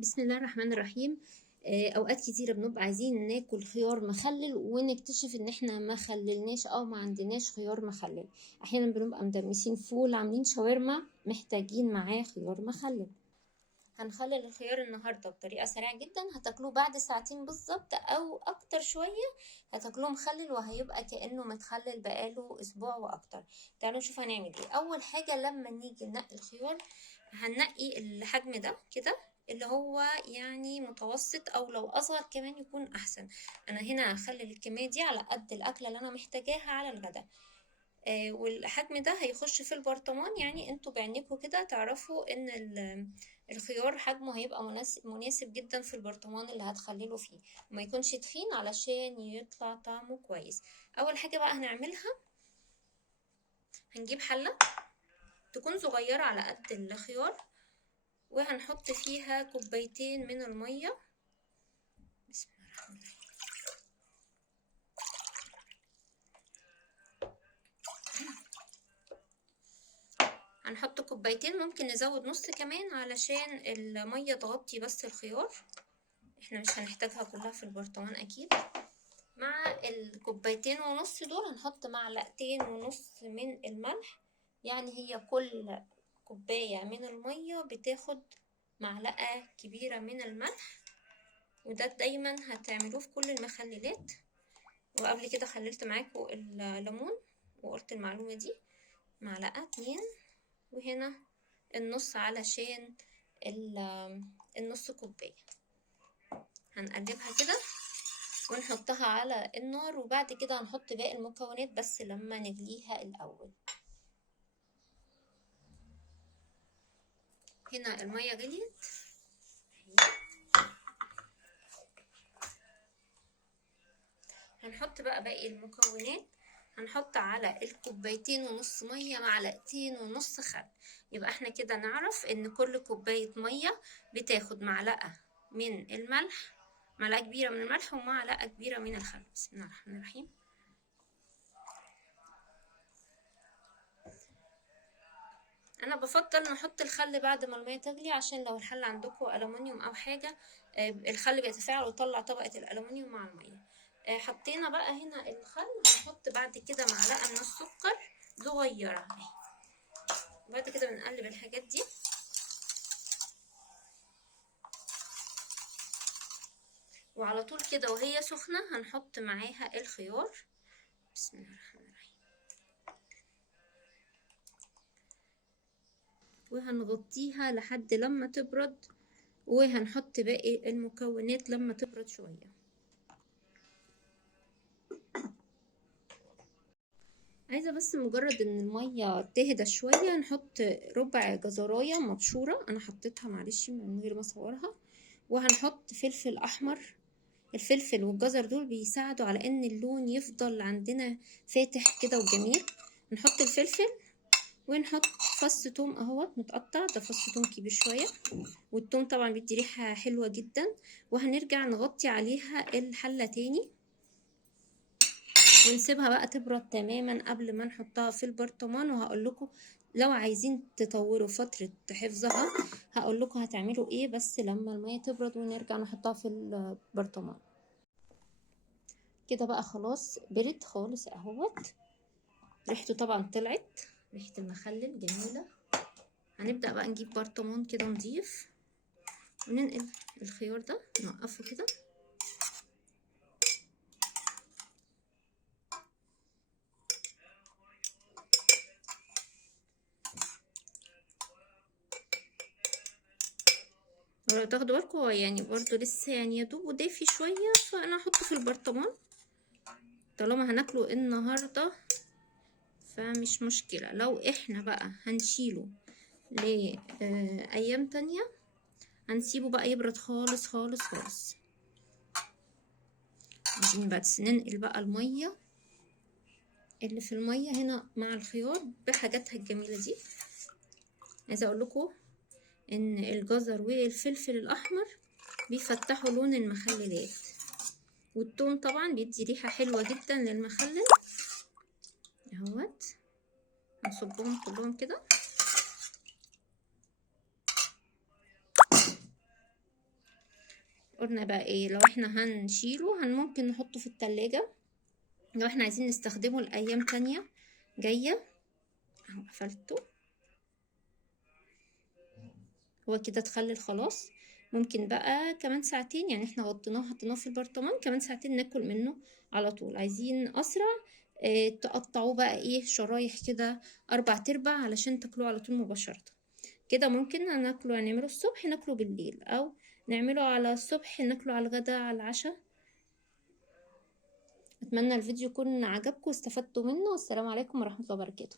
بسم الله الرحمن الرحيم. اوقات كتيره بنبقى عايزين ناكل خيار مخلل ونكتشف ان احنا ما خللناش او ما عندناش خيار مخلل. احيانا بنبقى مدمسين فول، عاملين شاورما، محتاجين معاه خيار مخلل. هنخلل الخيار النهارده بطريقه سريعه جدا، هتاكلوه بعد ساعتين بالظبط او اكتر شويه. هتاكلوه مخلل وهيبقى كانه متخلل بقاله اسبوع واكتر. تعالوا نشوف هنعمل ايه. اول حاجه لما نيجي ننقي الخيار هننقي الحجم ده كده، اللي هو يعني متوسط، او لو اصغر كمان يكون احسن. انا هنا هخلي الكميه دي على قد الاكله اللي انا محتاجاها على الغداء. والحجم ده هيخش في البرطمان، يعني انتوا بعينكوا كده تعرفوا ان الخيار حجمه هيبقى مناسب جدا في البرطمان اللي هتخلله فيه، وما يكونش تخين علشان يطلع طعمه كويس. اول حاجه بقى هنعملها، هنجيب حله تكون صغيره على قد الخيار، وهنحط فيها كوبايتين من المية. بسم الله الرحمن الرحيم. هنحط كوبايتين، ممكن نزود نص كمان علشان المية تغطي بس الخيار، احنا مش هنحتاجها كلها في البرطمان اكيد. مع الكوبايتين ونص دول هنحط معلقتين ونص من الملح، يعني هي كل كوباية من المية بتاخد معلقة كبيرة من الملح، وده دايما هتعملوه في كل المخللات. وقبل كده خللت معاكم الليمون وقلت المعلومة دي، معلقة 2، وهنا النص علشان النص كوباية. هنقلبها كده ونحطها على النار، وبعد كده هنحط باقي المكونات بس لما نغليها الأول. هنا المية غليت، هنحط بقى باقي المكونات. هنحط على الكوبايتين ونص مية معلقتين ونص خل، يبقى احنا كده نعرف ان كل كوباية مية بتاخد معلقة من الملح، معلقة كبيرة من الملح ومعلقة كبيرة من الخل. بسم الله الرحمن الرحيم. انا بفضل نحط الخل بعد ما المية تغلي، عشان لو الحل عندكم ألمونيوم او حاجة الخل بيتفاعل ويطلع طبقة الألمونيوم مع المية. حطينا بقى هنا الخل، هنحط بعد كده معلقة من السكر صغيرة اهي. بعد كده بنقلب الحاجات دي، وعلى طول كده وهي سخنة هنحط معاها الخيار. بسم الله الرحمن الرحيم. وهنغطيها لحد لما تبرد، وهنحط باقي المكونات لما تبرد شوية. عايزة بس مجرد ان المية تهدى شوية نحط ربع جزراية مبشورة، انا حطيتها معلش من غير ما اصورها. وهنحط فلفل احمر. الفلفل والجزر دول بيساعدوا على ان اللون يفضل عندنا فاتح كده وجميل. نحط الفلفل ونحط فص توم اهوت متقطع، ده فص توم كبير شوية، والتوم طبعا بيدي ريحة حلوة جدا. وهنرجع نغطي عليها الحلة تاني ونسيبها بقى تبرد تماما قبل ما نحطها في البرطمان. وهقول لكم لو عايزين تطوروا فترة حفظها هقول لكم هتعملوا ايه، بس لما المية تبرد ونرجع نحطها في البرطمان. كده بقى خلاص برد خالص اهوت، ريحته طبعا طلعت، ريحة المخلل جميلة. هنبدأ بقى نجيب برطمان كده نضيف وننقل الخيار ده، نوقفه كده. ولو تاخدوا بالكم هو يعني برضو لسه يعني يدوب دافي شوية، فانا هحطه في البرطمان طالما هناكله النهاردة فمش مشكلة. لو احنا بقى هنشيله لأيام تانية هنسيبه بقى يبرد خالص خالص خالص. عايزين بس ننقل بقى المية اللي في المية هنا مع الخيار بحاجاتها الجميلة دي. عايزة اقول لكم ان الجزر والفلفل الاحمر بيفتحوا لون المخللات، والثوم طبعا بيدي ريحة حلوة جدا للمخلل اهوت. هنصبهم كلهم كده. قلنا بقى ايه، لو احنا هنشيله ممكن نحطه في التلاجة لو احنا عايزين نستخدمه لأيام تانية جاية. اهو قفلته، هو كده اتخلل خلاص. ممكن بقى كمان ساعتين، يعني احنا غطيناه حطيناه في البرطمان، كمان ساعتين ناكل منه على طول. عايزين اسرع، تقطعوه بقى ايه شرايح كده 4/4 علشان تاكلوه على طول مباشرة. كده ممكن ناكله، نعمله الصبح ناكله بالليل، او نعمله على الصبح ناكله على الغدا على العشاء. اتمنى الفيديو يكون عجبكم واستفدتوا منه، والسلام عليكم ورحمة الله وبركاته.